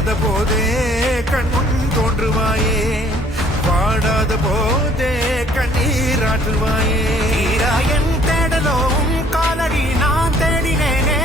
வாடாத போதே கண்முன் தோன்றுவாயே வாடாத போதே கண்ணீராற்றுவாயே என் தேடலும் காலடி நான் தேடினேனே